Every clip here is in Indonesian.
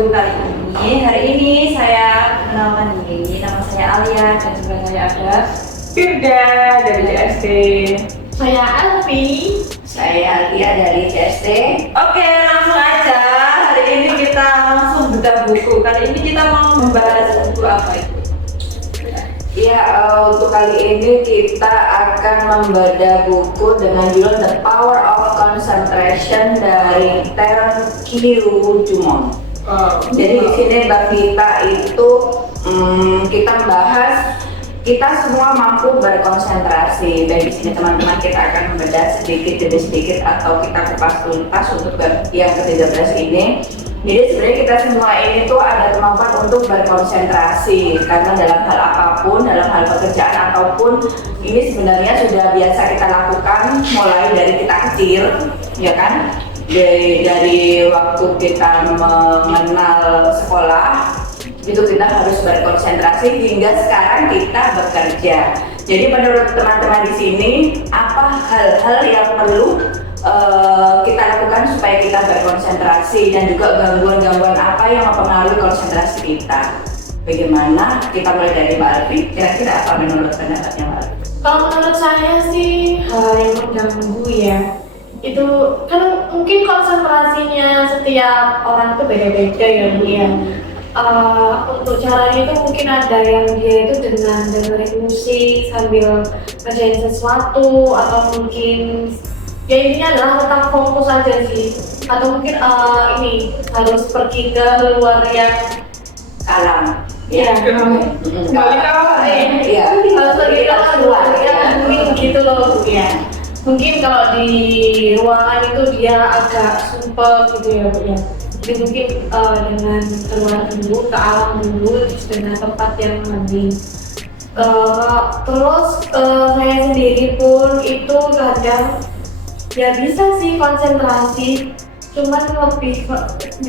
Dabu kali ini. Hari ini saya kenalkan diri, nama saya Alia dan juga saya ada Firda dari CST. Saya Alfi. Saya Lia dari CST. Oke, langsung aja. Hari ini kita langsung bedah buku. Kali ini kita mau membahas buku apa itu? Ya, untuk kali ini kita akan membedah buku dengan judul The Power of Concentration dari Terence Q. Dumont. Jadi di sini Mbak Vita itu kita membahas kita semua mampu berkonsentrasi. Dan di sini teman-teman kita akan membedah sedikit demi sedikit atau kita kupas tuntas untuk bab yang ke-13 ini. Jadi sebenarnya kita semua ini tuh ada kemampuan untuk berkonsentrasi karena dalam hal apapun, dalam hal pekerjaan ataupun ini sebenarnya sudah biasa kita lakukan mulai dari kita kecil, ya kan? Dari waktu kita mengenal sekolah itu kita harus berkonsentrasi hingga sekarang kita bekerja. Jadi menurut teman-teman di sini apa hal-hal yang perlu kita lakukan supaya kita berkonsentrasi dan juga gangguan-gangguan apa yang mempengaruhi konsentrasi kita? Bagaimana? Kita mulai dari Mbak Alfi. Kira-kira apa menurut pendapatnya Mbak Alfi? Kalau menurut saya sih hal yang mengganggu ya, itu kan mungkin konsentrasinya setiap orang itu beda-beda ya Bu ya. Untuk caranya itu mungkin ada yang dia itu dengan dengerin musik sambil kerjain sesuatu atau mungkin ya intinya adalah tetap fokus aja sih, atau mungkin ini harus pergi ke luar yang Alam. ya Balik awal Iya. harus pergi ke luar yang mungkin gitu loh ya. Mungkin kalau di ruangan itu dia agak sumpah gitu ya Bu ya. Jadi mungkin dengan keluar dulu ke alam dulu terus dengan tempat yang lebih terus saya sendiri pun itu kadang ya bisa sih konsentrasi, cuman lebih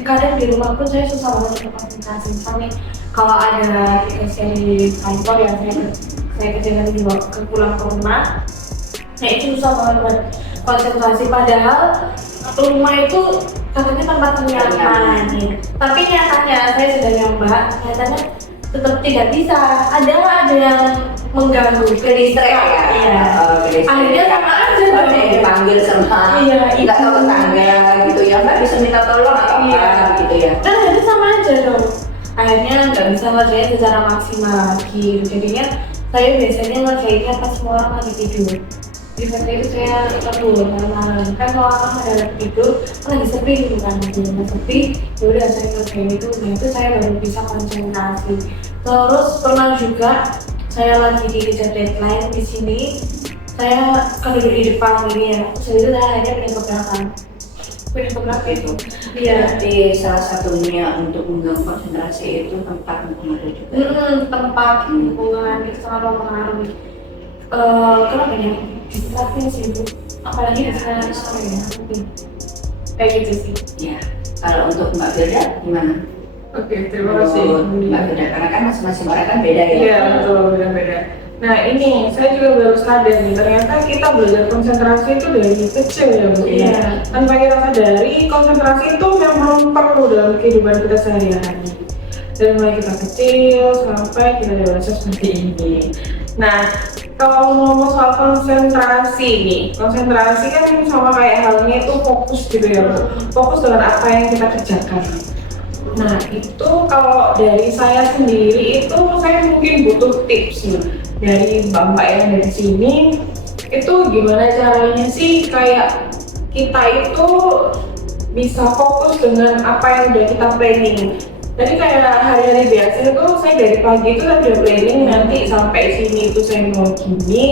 kadang di rumah pun saya susah banget untuk konsentrasi. Misalnya kalau ada tugas di kantor ya saya kerjakan di pulang ke rumah, nah itu susah banget buat konsentrasi. Padahal rumah itu katanya tempat nyaman, tapi nyatanya saya sudah nyoba, nyatanya tetap tidak bisa. Ada yang mengganggu, Distract ya. Iya. Akhirnya sama aja Ada dong. yang dipanggil sama Iya, nggak tahu tetangga gitu ya, Mbak bisa minta tolong atau Iya. apa gitu ya. Dan akhirnya sama aja dong. Akhirnya nggak bisa ngerjain secara maksimal lagi. Jadinya saya biasanya ngerjainnya pas semua orang lagi tidur. Di saat itu saya tidur malam-malam. Kan kalau orang ada lagi tidur, lagi sepi gitu kan, lagi sepi. Yaudah saya ngerjain itu, nah itu saya baru bisa konsentrasi. Terus pernah juga saya lagi dikejar deadline di sini. Saya kan duduk di depan gini ya. Terus itu saya hanya pindah ke belakang. Pindah ke belakang itu. Iya. Jadi salah satunya untuk mengganggu konsentrasi itu tempat mempengaruhi juga. Tempat lingkungan itu sangat mempengaruhi. Kenapa ya? Distraksi sih Bu. Apalagi di sana ya. Kayak gitu sih. Ya. Kalau untuk Mbak Firda gimana? Oke, terima kasih. Mbak Firda, karena kan masing-masing orang kan beda ya. Iya, betul, beda-beda. Nah ini, saya juga baru sadar nih, ternyata kita belajar konsentrasi itu dari kecil ya Bu. Iya. Tanpa kita sadari, konsentrasi itu memang perlu dalam kehidupan kita sehari-hari. Dari mulai kita kecil sampai kita dewasa seperti ini. Nah, kalau ngomong soal konsentrasi nih, konsentrasi kan sama kayak halnya itu fokus gitu ya Bu. Fokus dengan apa yang kita kerjakan. Nah itu kalau dari saya sendiri itu saya mungkin butuh tips nih dari Mbak yang dari sini. Itu gimana caranya sih kayak kita itu bisa fokus dengan apa yang udah kita planning. Jadi kayak hari-hari biasa itu saya dari pagi itu saya udah planning nanti sampai sini itu saya mau gini,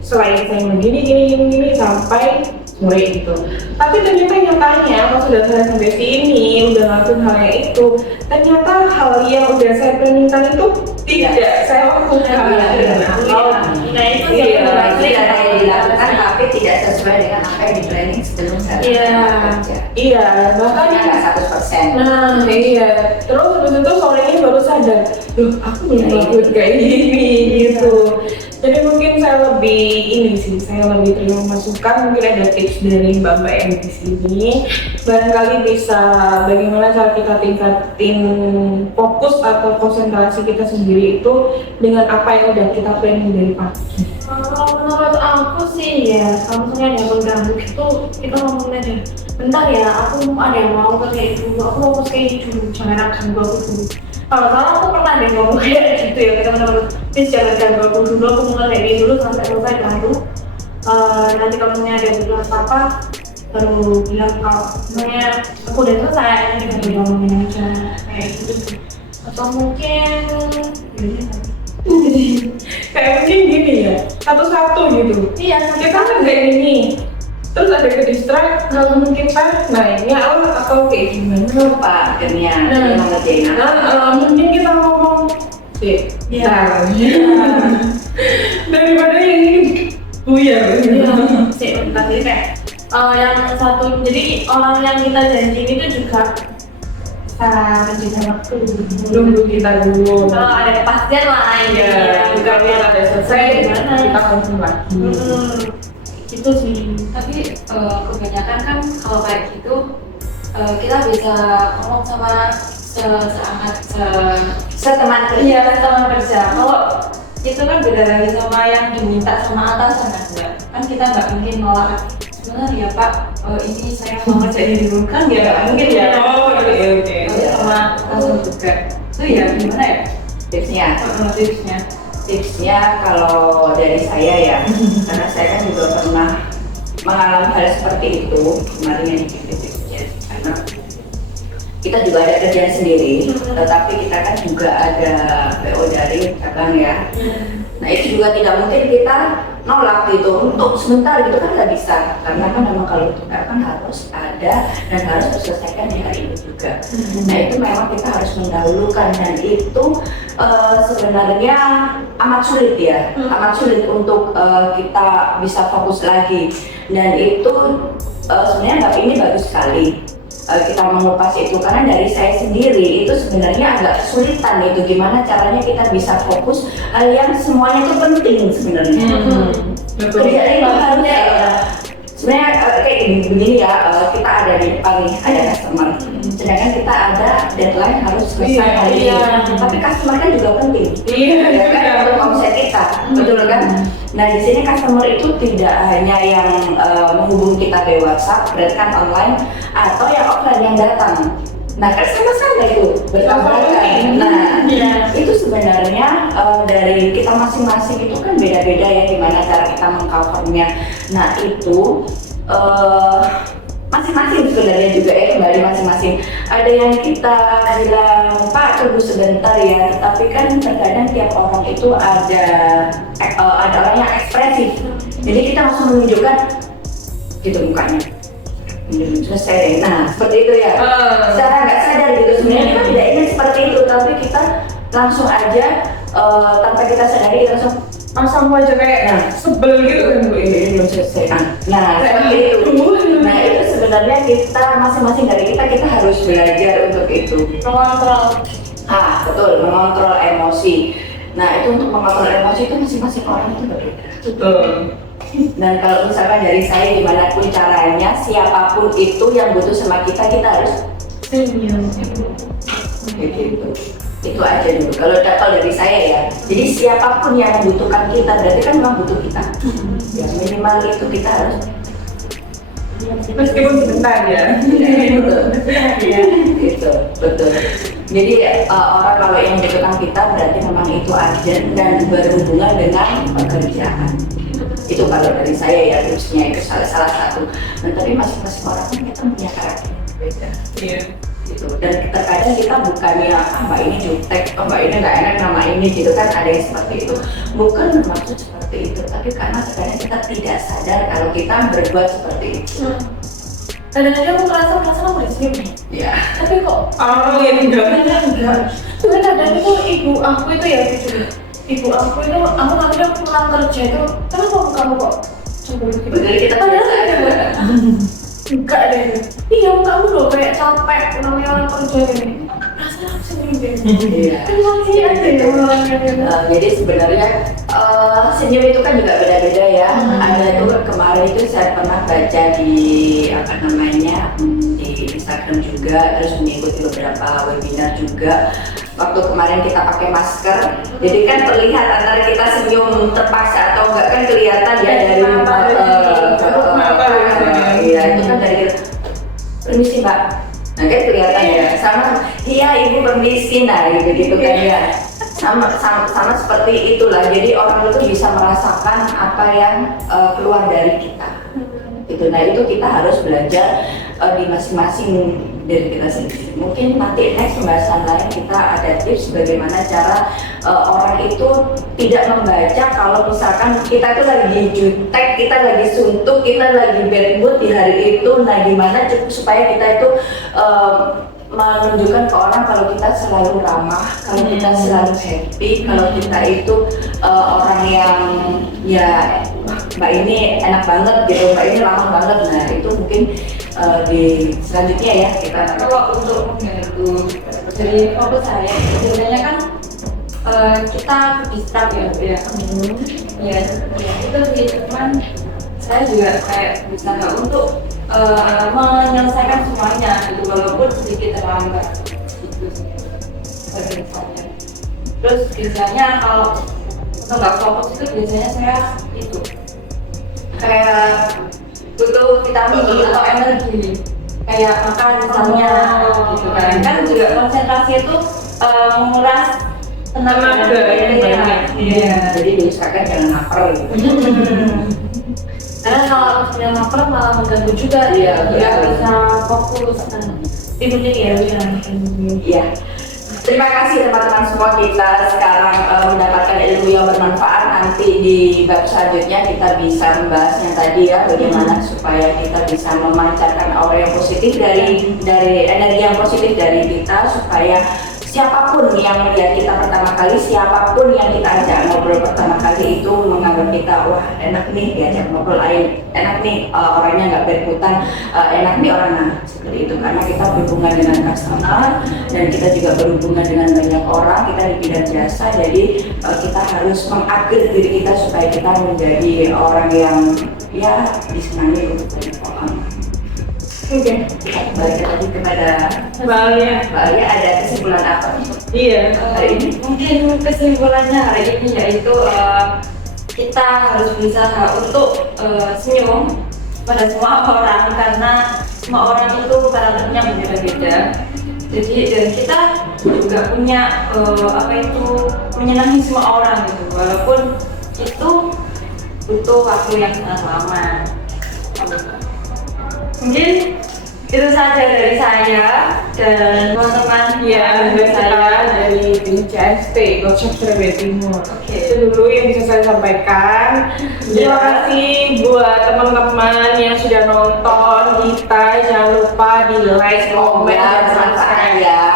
selain saya mau gini sampai sore gitu. Tapi ternyata nyatanya pas sudah saya sampai sini udah ngelakuin hal yang itu, ternyata hal yang udah saya planningkan itu tidak saya lakukan. Nah itu Iya, yang tidak ada yang dilakukan tapi tidak sesuai dengan apa yang di planning sebelum saya kerja. Iya, bahkan Nggak 100%. nah iya. Terus habis itu sorenya baru sadar, loh aku belum ngelakuin kayak gini gitu. Jadi mungkin saya lebih terima masukan, mungkin ada tips dari Mbak yang di sini. Barangkali bisa bagaimana cara kita tingkatin fokus atau konsentrasi kita sendiri itu dengan apa yang udah kita planning dari pagi. Kalau menurut aku sih ya, kalau misalnya ada yang mengganggu itu kita ngomongin aja. Bentar ya, aku ada yang mau kerjain dulu, aku mau ke ini dulu, jangan ganggu aku dulu. Kalau salah aku pernah deh ngomong kayak gitu ya, kita teman-teman, please jangan ganggu aku dulu, aku mau ngerjain dulu sampai selesai baru. Nanti kalau misalnya ada yang butuh apa, baru bilang kalau misalnya aku udah selesai, nanti kita ngomongin aja kayak gitu. Atau mungkin Kayak mungkin gini ya, satu-satu gitu. iya, Kita ngerjain ini, terus ada ke distract, kalau mungkin nah ini atau kayak gimana? Lupa akhirnya kita ngerjain apa. Mungkin kita ngomong sih, Iya. daripada yang ini buyar. sih bentar jadi kayak yang satu, jadi orang yang kita janjiin itu juga menjaga waktu Nunggu kita dulu. ada kepastian lah ini Bukan kita udah selesai, gimana kita langsung lagi. itu sih. Tapi kebanyakan kan kalau kayak gitu kita bisa ngomong sama Seteman kerja. iya teman kerja. Kalau itu kan beda lagi sama yang diminta sama atasan kan Mbak. Kan kita nggak mungkin nolak. Sebenarnya Pak, ini saya mau ngerjain dulu kan ya nggak mungkin ya. Oke. Sama atasan juga. Itu ya gimana ya Tipsnya. tipsnya? Tipsnya kalau dari saya ya, karena saya kan juga pernah mengalami hal seperti itu kemarin yang di tipsnya, karena kita juga ada kerjaan sendiri, tetapi kita kan juga ada PO dari cabang ya. Nah itu juga tidak mungkin kita nolak gitu untuk sebentar gitu kan nggak bisa, karena kan memang kalau itu kan harus ada dan harus diselesaikan di hari ini juga. Nah itu memang kita harus mendahulukan dan itu sebenarnya amat sulit ya, amat sulit untuk kita bisa fokus lagi, dan itu sebenarnya ini bagus sekali. Kita mengupas itu karena dari saya sendiri itu sebenarnya agak kesulitan itu gimana caranya kita bisa fokus yang semuanya itu penting sebenarnya. Kerjaan itu harusnya sebenarnya kayak begini ya, kita ada di depan nih, ada customer, sedangkan kita ada deadline harus selesai hari ini. Tapi customer kan juga penting, ya kan, untuk omset kita, betul kan? Nah di sini customer itu tidak hanya yang menghubungi kita by WhatsApp, berarti kan online, atau yang offline yang datang. Nah kan sama-sama itu bertabrakan. Nah itu sebenarnya dari kita masing-masing itu kan beda-beda ya gimana cara kita mengcovernya. Nah itu masing-masing sebenarnya juga ya, kembali masing-masing. Ada yang kita bilang Pak tunggu sebentar ya, tapi kan terkadang tiap orang itu ada orang yang ekspresif. Jadi kita langsung menunjukkan gitu mukanya. Selesai. Nah seperti itu ya. Secara nggak sadar gitu sebenarnya kita tidak ingin seperti itu, tapi kita langsung aja tanpa kita sadari kita langsung Pasang aja kayak sebel gitu kan Bu, ini belum selesai. Nah seperti itu. Nah itu sebenarnya kita masing-masing dari kita harus belajar untuk itu. Mengontrol. Betul, mengontrol emosi. Nah itu untuk mengontrol emosi itu masing-masing orang itu berbeda. Betul. Dan kalau misalkan dari saya gimana pun caranya, siapapun itu yang butuh sama kita harus kayak gitu. Itu aja dulu. Kalau dari saya ya, jadi siapapun yang membutuhkan kita berarti kan memang butuh kita. Ya minimal itu kita harus. Meskipun sebentar ya. Iya, gitu, betul. Jadi orang kalau yang membutuhkan kita berarti memang itu urgent dan berhubungan dengan pekerjaan. Itu kalau dari saya ya, tipsnya itu salah satu. Nah, tapi masing-masing orang kan kita punya karakter yang beda. Iya. Gitu. Dan terkadang kita bukannya Mbak ini jutek, Mbak ini nggak enak nama ini gitu kan, ada yang seperti itu. Bukan bermaksud seperti itu, tapi karena terkadang kita tidak sadar kalau kita berbuat seperti itu. Kadang-kadang aku merasa perasaan aku udah siap nih. Ya. Tapi kok Enggak. enggak. Cuman kadang itu ibu aku itu ya jujur. Ibu aku itu aku nanti pulang kerja itu kenapa kamu kok coba gitu? Betul, kita Padahal biasa ada. Enggak deh. Iya kamu loh kayak capek namanya orang kerja ini. Perasaan aku sendiri Iya. Masih ada ya orang-orang. Jadi sebenarnya senyum itu kan juga beda-beda ya. Ada tuh kemarin itu saya pernah baca di apa namanya di Instagram juga, terus mengikuti beberapa webinar juga. Waktu kemarin kita pakai masker, jadi kan terlihat antara kita senyum terpaksa atau enggak kan kelihatan ya dari mata. Iya itu kan dari permisi mbak. Nah kan kelihatan ya, sama iya ibu permisi, nah gitu kan ya. Sama seperti itulah, jadi orang itu bisa merasakan apa yang keluar dari kita gitu. Nah itu kita harus belajar di masing-masing diri kita sendiri. Mungkin nanti next pembahasan lain kita ada tips bagaimana cara orang itu tidak membaca kalau misalkan kita itu lagi jutek, kita lagi suntuk, kita lagi bad mood di hari itu. Nah gimana supaya kita itu menunjukkan ke orang kalau kita selalu ramah, kalau kita selalu happy, kalau kita itu orang yang ya mbak ini enak banget gitu, mbak ini ramah banget. Nah itu mungkin di selanjutnya ya kita Kalau untuk membantu dari fokus saya sebenarnya kan kita distrap ya Bu ya. Ya itu sih, cuman saya juga kayak berusaha untuk menyelesaikan semuanya gitu walaupun sedikit terlambat gitu sih bagi saya. Terus biasanya kalau untuk nggak fokus itu biasanya saya itu kayak butuh vitamin atau energi kayak makan misalnya gitu kan juga konsentrasi itu menguras tenaga Iya, jadi diusahakan jangan lapar gitu. Karena kalau misalnya lapar malah mengganggu juga, Iya, nggak betul. bisa fokus. Tidurnya ya udah. Iya. Terima kasih teman-teman semua, kita sekarang mendapatkan ilmu yang bermanfaat. Nanti di bab selanjutnya kita bisa membahas yang tadi ya, bagaimana supaya kita bisa memancarkan aura yang positif dari energi yang positif dari kita, supaya siapapun yang melihat kita pertama kali, siapapun yang kita ajak ngobrol pertama kali itu menganggap kita wah enak nih diajak ngobrol, enak nih orangnya nggak berikutan, enak nih orangnya seperti itu, karena kita berhubungan dengan customer dan kita juga berhubungan dengan banyak orang, kita di bidang jasa, jadi kita harus mengupgrade diri kita supaya kita menjadi orang yang ya disenangi untuk banyak orang. Oke. Kita kembali lagi kepada Mbak Alia, ada kesimpulan apa? Iya. Hari ini mungkin kesimpulannya hari ini yaitu kita harus berusaha untuk senyum pada semua orang karena semua orang itu karakternya berbeda-beda. Jadi dan kita juga punya apa itu menyenangi semua orang gitu, walaupun itu butuh waktu yang sangat lama. Mungkin itu saja dari saya dan teman-teman Ya, dari kita dari tim CST, Gojek Surabaya Timur. Oke. Itu dulu yang bisa saya sampaikan. Terima kasih buat teman-teman yang sudah nonton kita. Jangan lupa di like, comment, dan bermanfaat subscribe. ya.